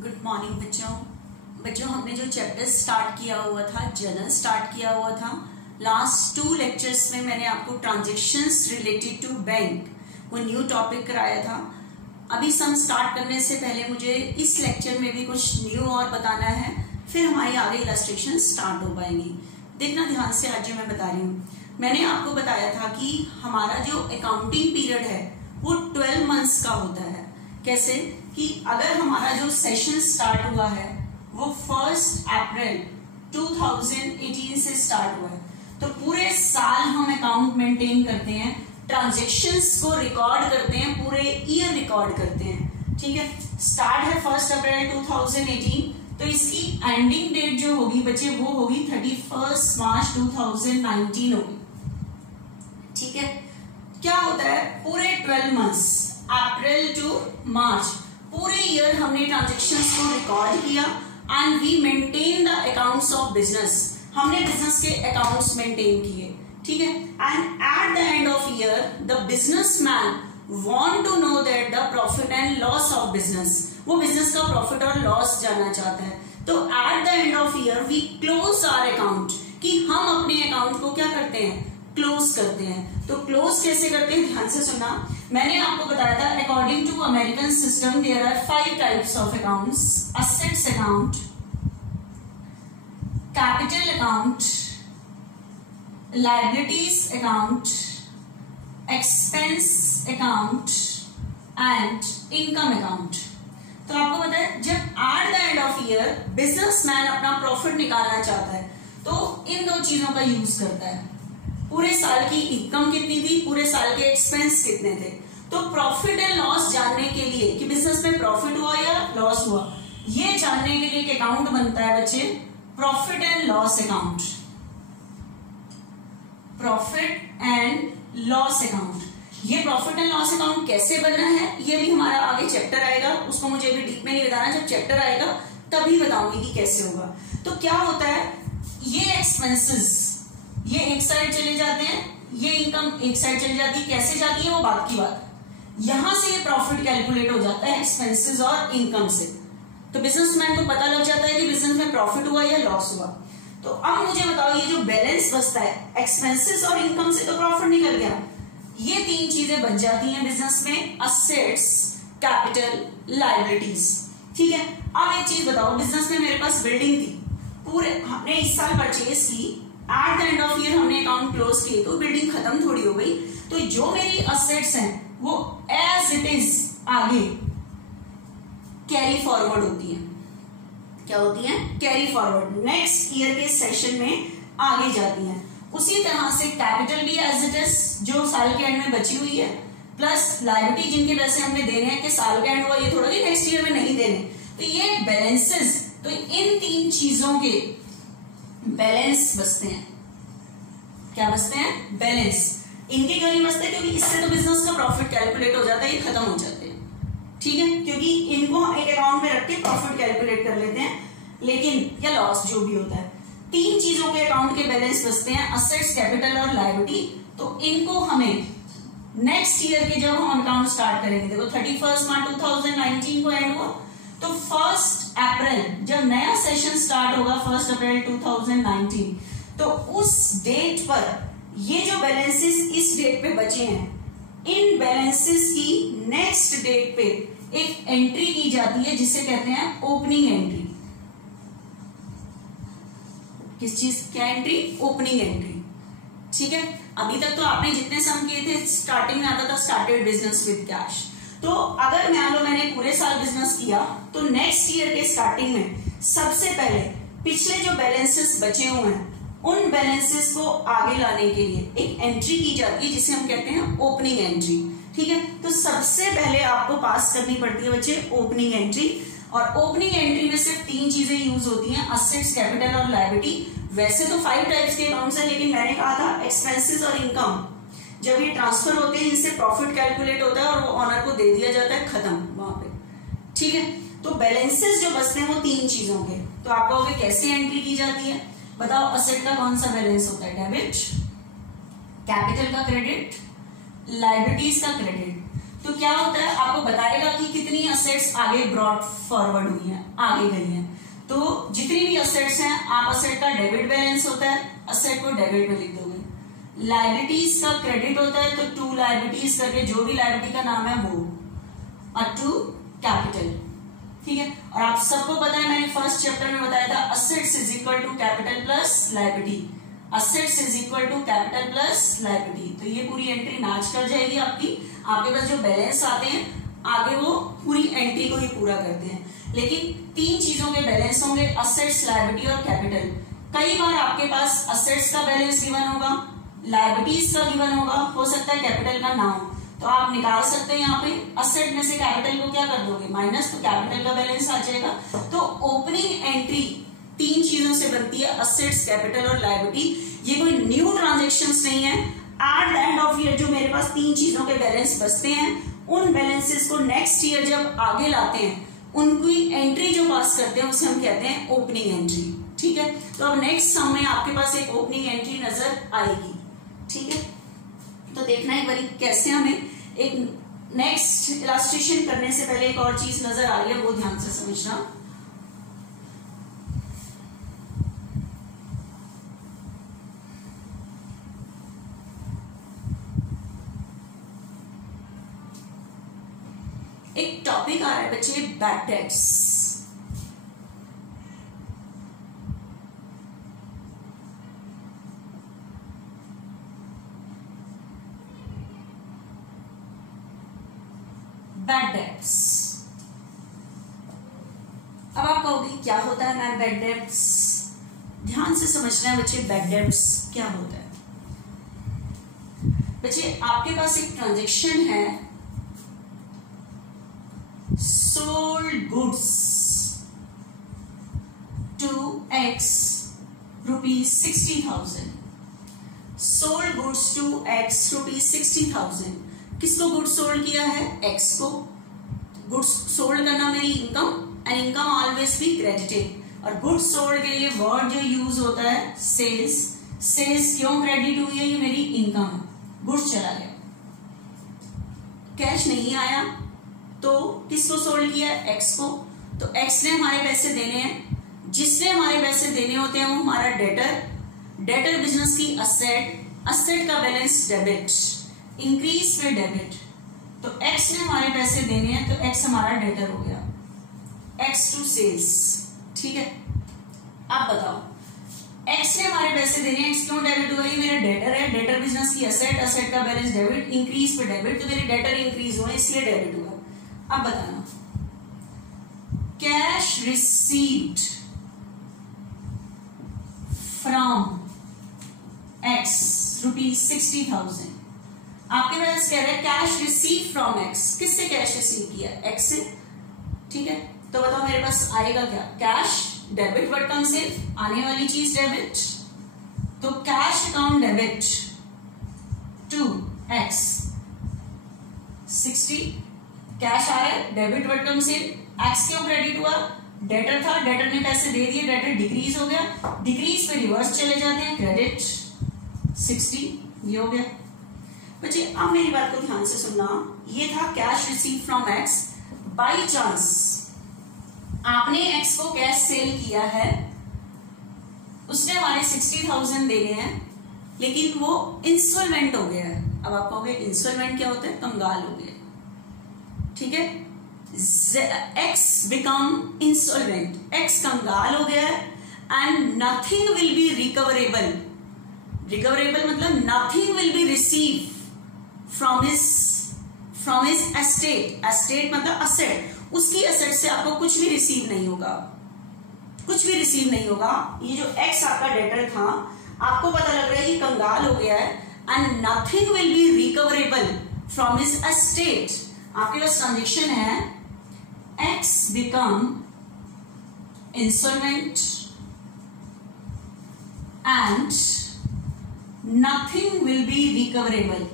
Good morning बच्चों हमने जो चैप्टर स्टार्ट किया हुआ था, जर्नल स्टार्ट किया हुआ था, लास्ट 2 लेक्चर्स में मैंने आपको ट्रांजैक्शंस रिलेटेड टू बैंक वो न्यू टॉपिक कराया था। अभी सम स्टार्ट करने से पहले मुझे इस लेक्चर में भी कुछ न्यू और बताना है, फिर हमारी आगे इलस्ट्रेशन स्टार्ट हो पाएंगी। देखना ध्यान से आज जो मैं बता रही हूँ। मैंने आपको बताया था कि हमारा जो अकाउंटिंग पीरियड है वो 12 मंथ्स का होता है। कैसे कि अगर हमारा जो सेशन स्टार्ट हुआ है वो 1 अप्रैल 2018 से स्टार्ट हुआ है, तो पूरे साल हम अकाउंट मेंटेन करते हैं, ट्रांजैक्शंस को रिकॉर्ड करते हैं, पूरे ईयर रिकॉर्ड करते हैं। ठीक है, स्टार्ट है 1 अप्रैल 2018, तो इसकी एंडिंग डेट जो होगी बच्चे वो होगी 31 मार्च 2019 होगी। ठीक है, क्या होता है पूरे 12 मंथ्स अप्रैल टू मार्च पूरे ईयर हमने ट्रांजैक्शंस को रिकॉर्ड किया and we maintain the accounts of business. हमने बिजनेस के अकाउंट्स मेंटेन किए। ठीक है, and at the end of year the businessman want to know that the profit and loss of business, वो business का profit और loss जानना चाहता है। तो at the end of year we close our account, कि हम अपने अकाउंट को क्या करते हैं, क्लोज करते हैं। तो क्लोज कैसे करते हैं, ध्यान से सुनना। मैंने आपको बताया था according to American system there are 5 types of accounts: assets account, capital account, liabilities account, expense account and income account. तो आपको पता है जब at the end of year businessman अपना प्रॉफिट निकालना चाहता है तो इन 2 चीजों का यूज करता है। पूरे साल की इनकम कितनी थी, पूरे साल के एक्सपेंस कितने थे। तो प्रॉफिट एंड लॉस जानने के लिए कि बिजनेस में प्रॉफिट हुआ या लॉस हुआ, ये जानने के लिए एक अकाउंट बनता है बच्चे, profit and loss account. Profit and loss account, ये प्रॉफिट एंड लॉस अकाउंट कैसे बनना है ये भी हमारा आगे चैप्टर आएगा, उसको मुझे अभी डीप में नहीं बताना, जब चैप्टर आएगा तभी बताऊंगी कि कैसे होगा। तो क्या होता है, ये एक्सपेंसेस ये एक साइड चले जाते हैं, ये इनकम एक साइड चली जाती है। कैसे जाती है वो बात की बात, यहां से ये प्रॉफिट कैलकुलेट हो जाता है एक्सपेंसेस और इनकम से। तो बिजनेसमैन को पता लग जाता है कि बिजनेस में प्रॉफिट हुआ या लॉस हुआ। तो अब मुझे बताओ ये जो बैलेंस बचता है एक्सपेंसेस और इनकम से, तो प्रॉफिट निकल गया, ये 3 चीजें बच जाती हैं बिजनेस में: असेट्स, कैपिटल, लायबिलिटीज। ठीक है, अब एक चीज बताओ, बिजनेस में मेरे पास बिल्डिंग थी, पूरे हमने इस साल परचेज की, eight the end of year हमने अकाउंट क्लोज किए, तो बिल्डिंग खत्म थोड़ी हो गई। तो जो मेरी असेट्स हैं वो एज इट इज आगे कैरी फॉरवर्ड होती है। क्या होती है, कैरी फॉरवर्ड, नेक्स्ट ईयर के सेशन में आगे जाती हैं। उसी तरह से कैपिटल भी एज इट इज जो साल के एंड में बची हुई है, प्लस लायबिलिटी जिनके पैसे हमने देने हैं कि साल का एंड हुआ, ये थोड़ा कि नेक्स्ट ईयर में नहीं देने, तो ये बैलेंसेस। तो इन 3 चीजों के बैलेंस बचते हैं। क्या बचते हैं, बैलेंस। इनके क्यों नहीं बचते, क्योंकि इससे तो बिजनेस का प्रॉफिट कैलकुलेट हो जाता है, ये खत्म हो जाते हैं। ठीक है, क्योंकि इनको हम एक अकाउंट में रख के प्रॉफिट कैलकुलेट कर लेते हैं, लेकिन या लॉस जो भी होता है, 3 चीजों के अकाउंट के बैलेंस बचते हैं, असेट्स, कैपिटल और लायबिलिटी। तो इनको हमें नेक्स्ट ईयर के जब हम अकाउंट स्टार्ट करेंगे, देखो 31 मार्च 2019 को एंड हुआ, तो 1 अप्रैल जब नया सेशन स्टार्ट होगा 1 अप्रैल 2019, तो उस डेट पर ये जो बैलेंसेस इस डेट पे बचे हैं, इन बैलेंसेस की नेक्स्ट डेट पे एक एंट्री की जाती है जिसे कहते हैं ओपनिंग एंट्री। किस चीज, क्या एंट्री, ओपनिंग एंट्री। ठीक है, अभी तक तो आपने जितने सम किए थे स्टार्टिंग में आता था स्टार्टेड बिजनेस विद कैश। तो अगर मान लो मैंने पूरे साल बिजनेस किया, तो नेक्स्ट ईयर के स्टार्टिंग में सबसे पहले पिछले जो बैलेंसेस बचे हुए हैं उन बैलेंसेस को आगे लाने के लिए एक एंट्री की जाती है जिसे हम कहते हैं ओपनिंग एंट्री। ठीक है, तो सबसे पहले आपको पास करनी पड़ती है बच्चे ओपनिंग एंट्री, और ओपनिंग एंट्री में सिर्फ 3 चीजें यूज होती हैं: असेट्स, कैपिटल और लायबिलिटी। वैसे तो 5 टाइप्स के अकाउंट्स हैं, लेकिन मैंने कहा था एक्सपेंसेस और इनकम जब ये ट्रांसफर होते हैं इनसे प्रॉफिट कैलकुलेट होता है और वो ऑनर को दे दिया जाता है, खत्म वहां पे। ठीक है, तो बैलेंसेस जो बचते हैं वो 3 चीजों के। तो आप कहोगे कैसे एंट्री की जाती है, बताओ। असेट का कौन सा बैलेंस होता है, डेबिट, कैपिटल का क्रेडिट, लायबिलिटीज का क्रेडिट। तो क्या होता है, आपको बताएगा कि कितनी असेट्स आगे ब्रॉड फॉरवर्ड हुई हैं, आगे गई हैं। तो जितनी भी असेट्स हैं, आप असेट का डेबिट बैलेंस होता है, असेट को डेबिट में लिख दोगे। लायबिलिटीज का क्रेडिट होता है, तो टू लायबिलिटीज करके जो भी लायबिलिटी का नाम है वो, और टू कैपिटल, ठीक है। और आप सबको पता है, मैंने फर्स्ट चैप्टर में बताया था, assets is equal to capital plus liability, assets is equal to capital plus liability. तो ये पूरी एंट्री मैच कर जाएगी आपकी। आपके पास जो बैलेंस आते हैं आगे वो पूरी एंट्री को ही पूरा करते हैं। लेकिन तीन चीजों के बैलेंस होंगे, असेट्स, लायबिलिटी और कैपिटल। कई बार आपके पास असेट्स का बैलेंस गिवन होगा, लायबिलिटीज का गिवन होगा, हो सकता है कैपिटल का ना हो, तो आप निकाल सकते हैं यहाँ पे असेट में से कैपिटल को क्या कर दोगे माइनस, तो कैपिटल का बैलेंस आ जाएगा। तो ओपनिंग एंट्री तीन चीजों से बनती है, असेट्स, कैपिटल और लायबिलिटी। ये कोई न्यू ट्रांजेक्शन्स नहीं है। Eight the end of year जो मेरे पास तीन चीजों के बैलेंस बचते हैं, उन बैलेंसेस को नेक्स्ट ईयर जब आगे लाते हैं, उनकी एंट्री जो पास करते हैं उसे हम कहते हैं ओपनिंग एंट्री, ठीक है। तो अब नेक्स्ट सम में आपके पास एक ओपनिंग एंट्री नजर आएगी, ठीक है। तो देखना एक बार कैसे हमें एक नेक्स्ट इलस्ट्रेशन करने से पहले एक और चीज नजर आ रही है, वो ध्यान से समझना। एक टॉपिक आ रहा है बच्चे, बैड डेट्स। Bad debts. अब आप कहोगे क्या होता है मैम बैड डेट्स? ध्यान से समझना है बच्चे, बैड डेट्स क्या होता है। बच्चे आपके पास एक ट्रांजेक्शन है, sold goods to X rupees 60,000. sold goods to X rupees 60,000. किसको गुड्स सोल्ड किया है? X को। गुड्स सोल्ड करना मेरी income, and income always be credited. और गुड्स सोल्ड के लिए वर्ड जो यूज होता है सेल्स। सेल्स क्यों क्रेडिट हुई है? ये मेरी इनकम है। गुड्स चला गया, कैश नहीं आया, तो किसको सोल्ड किया? एक्स को। तो एक्स ने हमारे पैसे देने हैं, जिसने हमारे पैसे देने होते हैं वो हमारा डेटर। डेटर बिजनेस की असेट, असेट का बैलेंस डेबिट, इंक्रीज पे डेबिट। तो एक्स ने हमारे पैसे देने हैं, तो एक्स हमारा डेटर हो गया, एक्स टू सेल्स, ठीक है। आप बताओ, एक्स ने हमारे पैसे देने हैं, एक्स क्यों डेबिट हुआ? ये मेरा डेटर है, डेटर बिजनेस की असेट, असेट का बैलेंस डेबिट, इंक्रीज पे डेबिट, तो मेरे डेटर इंक्रीज हुआ इसलिए डेबिट हुआ। अब बताना, cash received from X rupees 60,000। आपके पास कह रहे हैं कैश रिसीव फ्रॉम एक्स। किससे कैश रिसीव किया? एक्स से, ठीक है। तो बताओ मेरे पास आएगा क्या? Cash debit, what comes in, आने वाली चीज डेबिट, तो cash account debit to X 60, cash आ रहा है, debit what comes in, X क्यों क्रेडिट हुआ? डेटर था, डेटर ने पैसे दे दिए, डेटर डिक्रीज हो गया, डिक्रीज पे रिवर्स चले जाते हैं, क्रेडिट 60, ये हो गया। बच्चे अब मेरी बात को ध्यान से सुनना, ये था cash receive from x. By chance आपने एक्स को कैश सेल किया है, उसने हमारे 60,000 देने हैं, लेकिन वो इंस्टॉलमेंट हो गया है। अब आप कहोगे इंस्टॉलमेंट क्या होता है? कंगाल हो गया, ठीक है। एक्स बिकम इंस्टॉलमेंट, एक्स कंगाल हो गया है, and nothing will be recoverable. Recoverable मतलब nothing will be receive from his estate. Estate मतलब असेट, उसकी असेट से आपको कुछ भी रिसीव नहीं होगा, कुछ भी रिसीव नहीं होगा। ये जो एक्स आपका डेटर था, आपको पता लग रहा है ये कंगाल हो गया है, and nothing will be recoverable from his estate. आपके पास ट्रांजेक्शन है, x become instalment and nothing will be recoverable,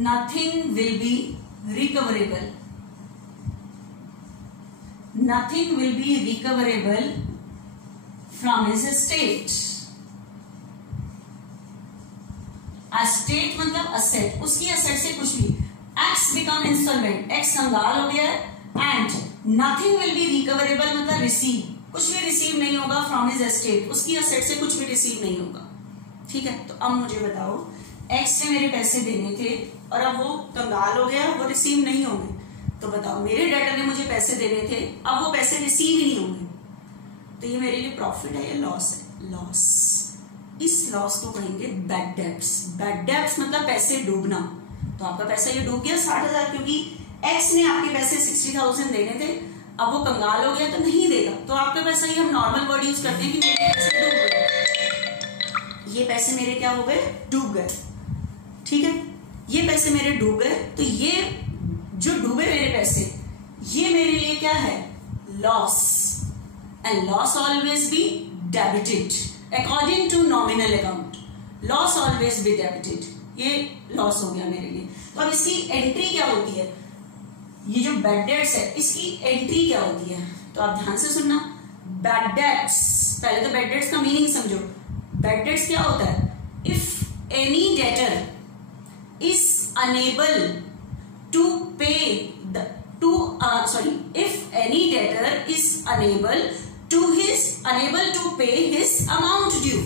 nothing will be recoverable, nothing will be recoverable from his estate। Estate मतलब असेट, उसकी असेट से कुछ भी। X become installment, x कंगाल हो गया है, and nothing will be recoverable मतलब रिसीव, कुछ भी रिसीव नहीं होगा फ्रॉम हिज एस्टेट, उसकी एसेट से कुछ भी रिसीव नहीं होगा। ठीक है, तो अब मुझे बताओ एक्स ने मेरे पैसे देने थे और अब वो कंगाल हो गया, वो रिसीव नहीं होंगे, तो बताओ मेरे डेटर ने मुझे पैसे देने थे, अब वो पैसे रिसीव ही नहीं होंगे, तो ये मेरे लिए प्रॉफिट है या लॉस है? लॉस। इस लॉस को कहेंगे बैड डेब्ट्स। बैड डेब्ट्स मतलब पैसे डूबना, तो आपका पैसा ये डूब गया 60,000, क्योंकि एक्स ने आपके पैसे 60,000 देने थे, अब वो कंगाल हो गया तो नहीं देगा, तो आपका पैसा, ये हम नॉर्मल वर्ड यूज करते हैं कि मेरे पैसे डूब गए, ये पैसे मेरे क्या हो गए? डूब गए। ठीक है, ये पैसे मेरे डूब गए, तो ये जो डूबे मेरे पैसे, ये मेरे लिए क्या है? Loss, and loss always be debited according to nominal account, loss always be debited, ये लॉस हो गया मेरे लिए। तो अब इसकी एंट्री क्या होती है? ये जो बैड डेट्स है इसकी एंट्री क्या होती है? तो आप ध्यान से सुनना। बैड डेट्स, पहले तो बैड डेट्स का मीनिंग समझो। बैड डेट्स क्या होता है? If any debtor is unable to pay the if any debtor is unable to pay his amount due,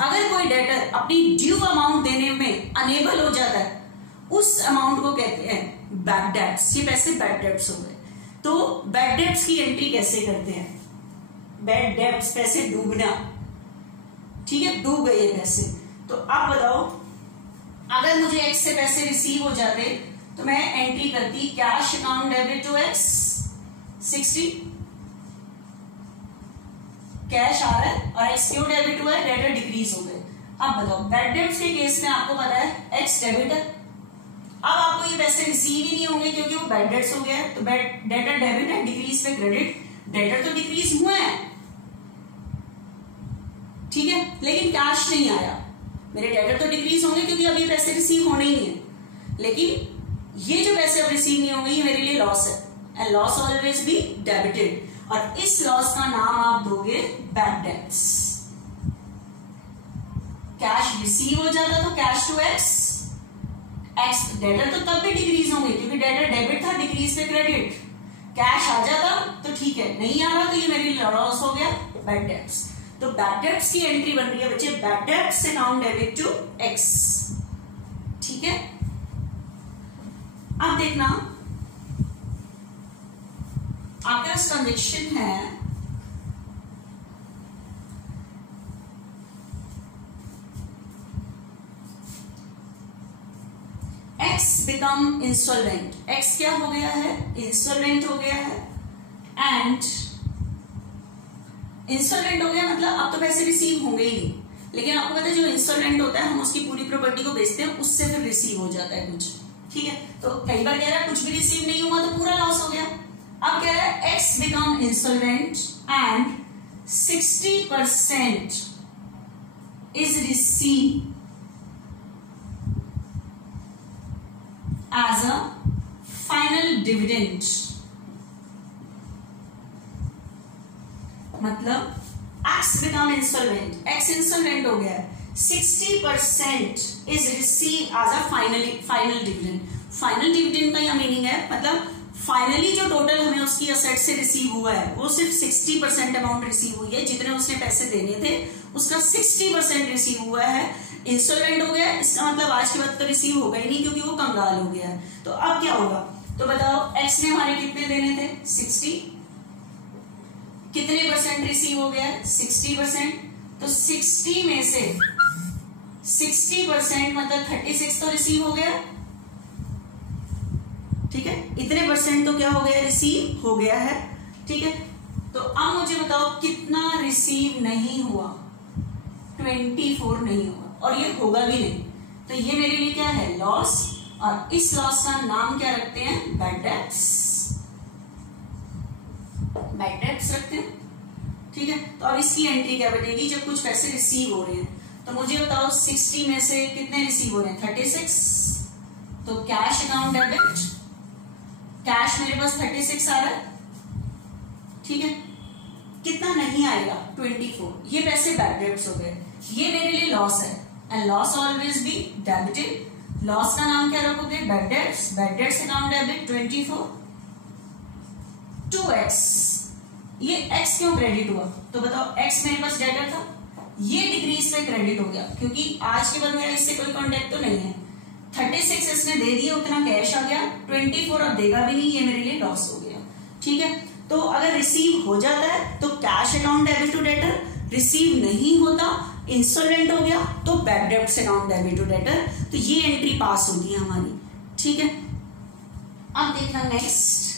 अगर कोई डेटर अपनी ड्यू अमाउंट देने में अनेबल हो जाता है, उस अमाउंट को कहते हैं बैड डेट्स। ये पैसे बैड डेट्स हो गए। तो बैड डेट्स की एंट्री कैसे करते हैं? बैड डेट्स, पैसे डूबना, ठीक है, डूब गए ये पैसे। तो आप बताओ, अगर मुझे एक्स से पैसे रिसीव हो जाते तो मैं एंट्री करती cash account debit to X 60, cash आ रहा है और एक्स क्यों डेबिट हुआ है? डेटर डिक्रीज हो गए। अब बताओ, बैड डेट्स के केस में आपको पता है एक्स डेबिट है, अब आपको ये पैसे रिसीव ही नहीं होंगे क्योंकि वो बैड डेट्स हो गया है। तो डेटर डेबिट है, डिक्रीज पे क्रेडिट, डेटर तो डिक्रीज हुए हैं, ठीक है, लेकिन कैश नहीं आया। मेरे डेटर तो डिक्रीज होंगे क्योंकि अब ये पैसे रिसीव होने ही है, लेकिन ये जो पैसे अब रिसीव नहीं होंगे, ये मेरे लिए लॉस है, and loss always be debited, और इस लॉस का नाम आप दोगे बैड डेट्स। कैश रिसीव हो जाता तो cash to x, x debtor तो तब भी डिक्रीज होंगे क्योंकि डेटर डेबिट था, डिक्रीज पे क्रेडिट, कैश आ जाता तो ठीक है, नहीं आ रहा तो ये मेरे लिए लॉस हो गया, बैड डेट्स। तो बैड डेट्स की एंट्री बन रही है बच्चे, bad debts account debit to x, ठीक है। अब देखना, आपके पास ट्रांजेक्शन है एक्स बिकम इंस्टॉलमेंट, एक्स क्या हो गया है? इंस्टॉलमेंट हो गया है, एंड इंस्टॉलमेंट हो गया मतलब अब तो पैसे रिसीव होंगे ही नहीं, लेकिन आपको पता है जो इंस्टॉलमेंट होता है हम उसकी पूरी प्रॉपर्टी को बेचते हैं, उससे फिर रिसीव हो जाता है कुछ, ठीक है। तो कई बार कह रहा है कुछ भी रिसीव नहीं हुआ तो पूरा लॉस हो गया। अब कह रहा है x become instalment and 60% is receive as a final dividend, मतलब X become installment, X installment हो गया, 60% is receive as a final dividend. Final dividend का यह मीनिंग है, मतलब फाइनली जो टोटल हमें उसकी असेट से रिसीव हुआ है वो सिर्फ 60% अमाउंट रिसीव हुई है, जितने उसने पैसे देने थे उसका 60% रिसीव हुआ है। इंस्टॉलमेंट हो गया, इसका मतलब आज के बाद तो रिसीव होगा ही नहीं क्योंकि वो कंगाल हो गया है। तो अब क्या होगा? तो बताओ एक्स ने हमारे कितने देने थे? 60, कितने परसेंट रिसीव हो गया? 60%। तो 60 में से 60% मतलब 36 तो रिसीव हो गया, ठीक है, इतने परसेंट तो क्या हो गया? रिसीव हो गया है, ठीक है। तो अब मुझे बताओ कितना रिसीव नहीं हुआ? 24 नहीं हुआ, और ये होगा भी नहीं, तो ये मेरे लिए क्या है? लॉस, और इस लॉस का नाम क्या रखते हैं? बैड डेट्स, बैड डेट्स रखते हैं, ठीक है। तो अब इसकी एंट्री क्या बनेगी जब कुछ पैसे रिसीव हो रहे हैं? तो मुझे बताओ 60 में से कितने रिसीव हो रहे हैं? 36, तो कैश अकाउंट डेबिट, कैश मेरे पास 36 आ रहा है, ठीक है, कितना नहीं आएगा? 24, ये पैसे बैड डेट्स हो गए, ये मेरे लिए लॉस है, and loss always be debited, loss का नाम क्या रखोगे? Bad debts. Bad debts account debit 24 2x। ये x क्यों क्रेडिट हुआ? तो बताओ, x मेरे पास डेटर था, ये डिक्रीज पे क्रेडिट हो गया क्योंकि आज के बाद मेरा इससे कोई कॉन्टेक्ट तो नहीं है। 36 इसने दे दिया, उतना कैश आ गया। 24 अब देगा भी नहीं, ये मेरे लिए लॉस हो गया। ठीक है, तो अगर रिसीव हो जाता है तो cash account debit to debtor, receive नहीं होता, इंसॉल्वेंट हो गया, तो bad debts account debit to debtor. तो ये एंट्री पास होती है हमारी। ठीक है, अब देखना नेक्स्ट।